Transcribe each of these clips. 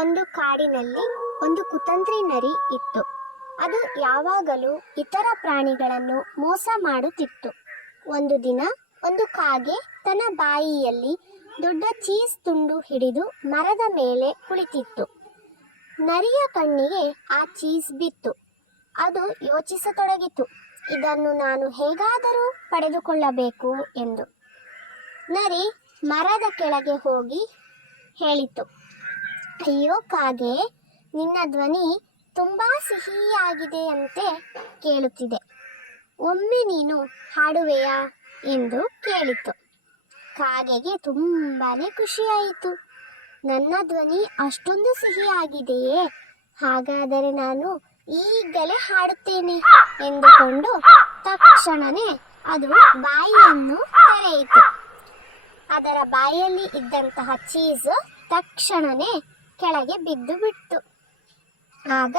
ಒಂದು ಕಾಡಿನಲ್ಲಿ ಒಂದು ಕುತಂತ್ರಿ ನರಿ ಇತ್ತು. ಅದು ಯಾವಾಗಲೂ ಇತರ ಪ್ರಾಣಿಗಳನ್ನು ಮೋಸ ಮಾಡುತ್ತಿತ್ತು. ಒಂದು ದಿನ ಒಂದು ಕಾಗೆ ತನ್ನ ಬಾಯಿಯಲ್ಲಿ ದೊಡ್ಡ ಚೀಸ್ ತುಂಡು ಹಿಡಿದು ಮರದ ಮೇಲೆ ಕುಳಿತಿತ್ತು. ನರಿಯ ಕಣ್ಣಿಗೆ ಆ ಚೀಸ್ ಬಿತ್ತು. ಅದು ಯೋಚಿಸತೊಡಗಿತು, ಇದನ್ನು ನಾನು ಹೇಗಾದರೂ ಪಡೆದುಕೊಳ್ಳಬೇಕು ಎಂದು. ನರಿ ಮರದ ಕೆಳಗೆ ಹೋಗಿ ಹೇಳಿತು, ಅಯ್ಯೋ ಕಾಗೆ, ನಿನ್ನ ಧ್ವನಿ ತುಂಬಾ ಸಿಹಿಯಾಗಿದೆಯಂತೆ ಕೇಳುತ್ತಿದೆ. ಒಮ್ಮೆ ನೀನು ಹಾಡುವೆಯಾ ಎಂದು ಕೇಳಿತು. ಕಾಗೆಗೆ ತುಂಬಾನೇ ಖುಷಿಯಾಯಿತು. ನನ್ನ ಧ್ವನಿ ಅಷ್ಟೊಂದು ಸಿಹಿಯಾಗಿದೆಯೇ? ಹಾಗಾದರೆ ನಾನು ಈಗಲೇ ಹಾಡುತ್ತೇನೆ ಎಂದುಕೊಂಡು ತಕ್ಷಣನೇ ಅದು ಬಾಯಿಯನ್ನು ತೆರೆಯಿತು. ಅದರ ಬಾಯಲ್ಲಿ ಇದ್ದಂತಹ ಚೀಸ್ ತಕ್ಷಣನೇ ಕೆಳಗೆ ಬಿದ್ದು ಬಿಟ್ಟು. ಆಗ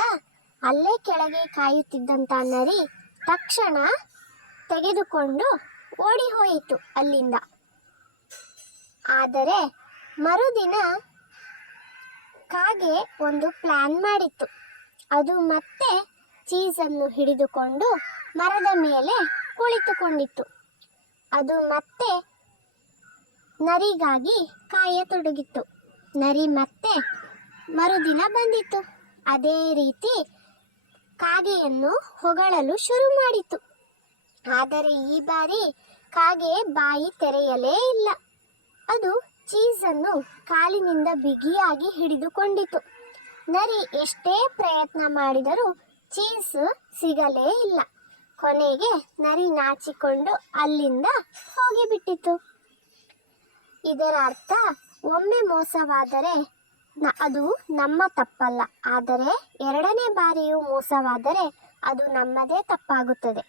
ಅಲ್ಲೇ ಕೆಳಗೆ ಕಾಯುತ್ತಿದ್ದಂಥ ನರಿ ತಕ್ಷಣ ತೆಗೆದುಕೊಂಡು ಓಡಿ ಹೋಯಿತು ಅಲ್ಲಿಂದ. ಆದರೆ ಮರುದಿನ ಕಾಗೆ ಒಂದು ಪ್ಲಾನ್ ಮಾಡಿತ್ತು. ಅದು ಮತ್ತೆ ಚೀಸನ್ನು ಹಿಡಿದುಕೊಂಡು ಮರದ ಮೇಲೆ ಕುಳಿತುಕೊಂಡಿತ್ತು. ಅದು ಮತ್ತೆ ನರಿಗಾಗಿ ಕಾಯತೊಡಗಿತ್ತು. ನರಿ ಮತ್ತೆ ಮರುದಿನ ಬಂದಿತ್ತು. ಅದೇ ರೀತಿ ಕಾಗೆಯನ್ನು ಹೊಗಳಲು ಶುರು ಮಾಡಿತು. ಆದರೆ ಈ ಬಾರಿ ಕಾಗೆ ಬಾಯಿ ತೆರೆಯಲೇ ಇಲ್ಲ. ಅದು ಚೀಸನ್ನು ಕಾಲಿನಿಂದ ಬಿಗಿಯಾಗಿ ಹಿಡಿದುಕೊಂಡಿತು. ನರಿ ಎಷ್ಟೇ ಪ್ರಯತ್ನ ಮಾಡಿದರೂ ಚೀಸ್ ಸಿಗಲೇ ಇಲ್ಲ. ಕೊನೆಗೆ ನರಿ ನಾಚಿಕೊಂಡು ಅಲ್ಲಿಂದ ಹೋಗಿಬಿಟ್ಟಿತು. ಇದರ ಅರ್ಥ, ಒಮ್ಮೆ ಮೋಸವಾದರೆ ಅದು ನಮ್ಮ ತಪ್ಪಲ್ಲ, ಆದರೆ ಎರಡನೇ ಬಾರಿಯೂ ಮೋಸವಾದರೆ ಅದು ನಮ್ಮದೇ ತಪ್ಪಾಗುತ್ತದೆ.